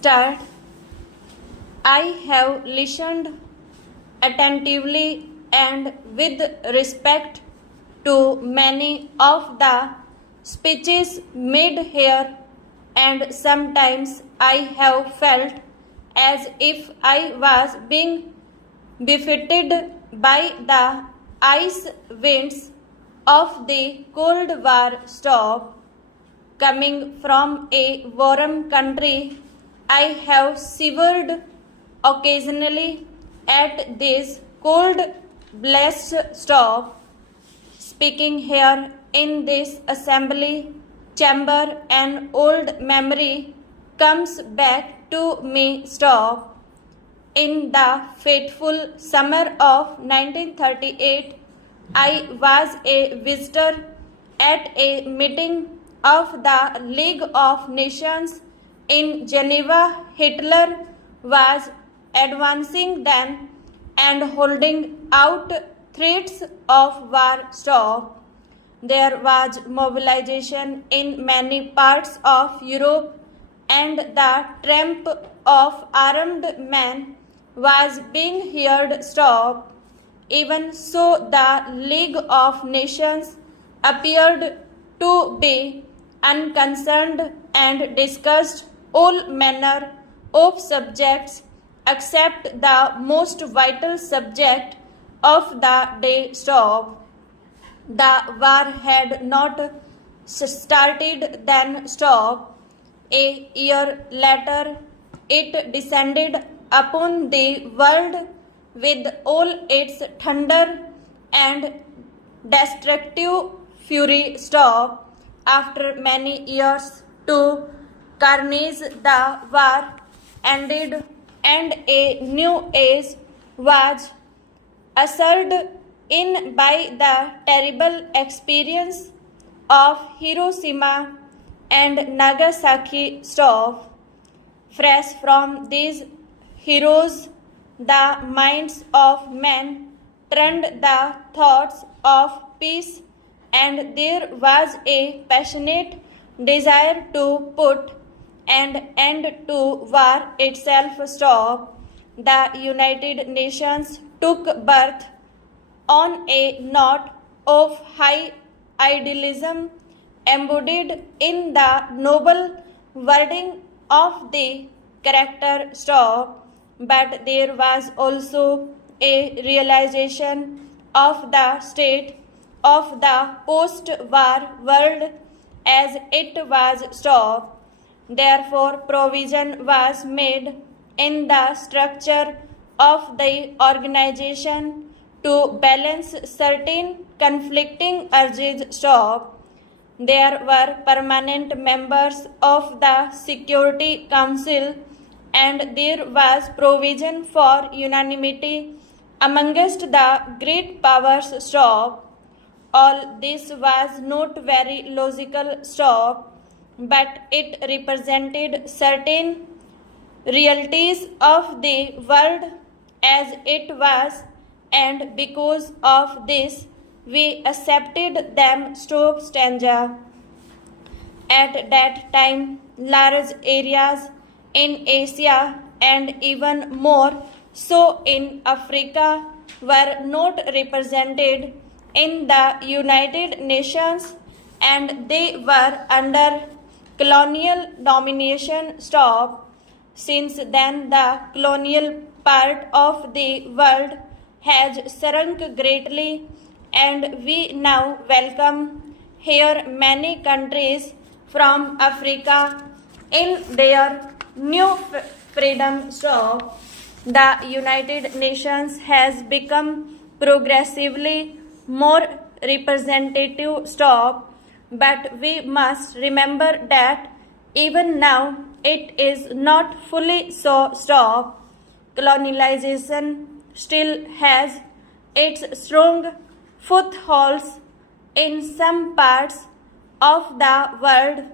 Start. I have listened attentively and with respect to many of the speeches made here, and sometimes I have felt as if I was being buffeted by the ice winds of the Cold War stop. Coming from a warm country, I have shivered occasionally at this cold, blessed stop. Speaking here in this assembly chamber, an old memory comes back to me. Stop. In the fateful summer of 1938, I was a visitor at a meeting of the League of Nations in Geneva. Hitler was advancing then and holding out threats of war. Stop. There was mobilization in many parts of Europe, and the tramp of armed men was being heard. Stop. Even so, the League of Nations appeared to be unconcerned and discussed all manner of subjects except the most vital subject of the day. Stop. The war had not started then. Stop. A year later, it descended upon the world with all its thunder and destructive fury. Stop. After many years to carnage, the war ended and a new age was ushered in by the terrible experience of Hiroshima and Nagasaki. Stop. Fresh from these heroes, the minds of men turned the thoughts of peace, and there was a passionate desire to put an end to war itself. Stop. The United Nations took birth on a note of high idealism embodied in the noble wording of the character. Stop. But there was also a realization of the state of the post-war world as it was. Stop. Therefore, provision was made in the structure of the organization to balance certain conflicting urges. Stop. There were permanent members of the Security Council, and there was provision for unanimity amongst the great powers. Stop. All this was not very logical. Stop. But it represented certain realities of the world as it was, and because of this, we accepted them. Stop. Stanza. At that time, large areas in Asia and even more so in Africa were not represented in the United Nations, and they were under colonial domination. Stop. Since then, the colonial part of the world has shrunk greatly, and we now welcome here many countries from Africa in their new freedom. Stop. The United Nations has become progressively more representative. Stop. But we must remember that even now it is not fully so. Stop. Colonialization still has its strong footholds in some parts of the world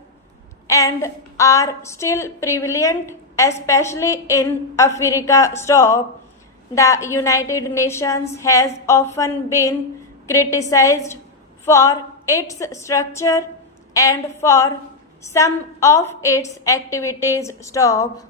and are still prevalent, especially in Africa. Stop. The United Nations has often been criticized for its structure and for some of its activities. Stop.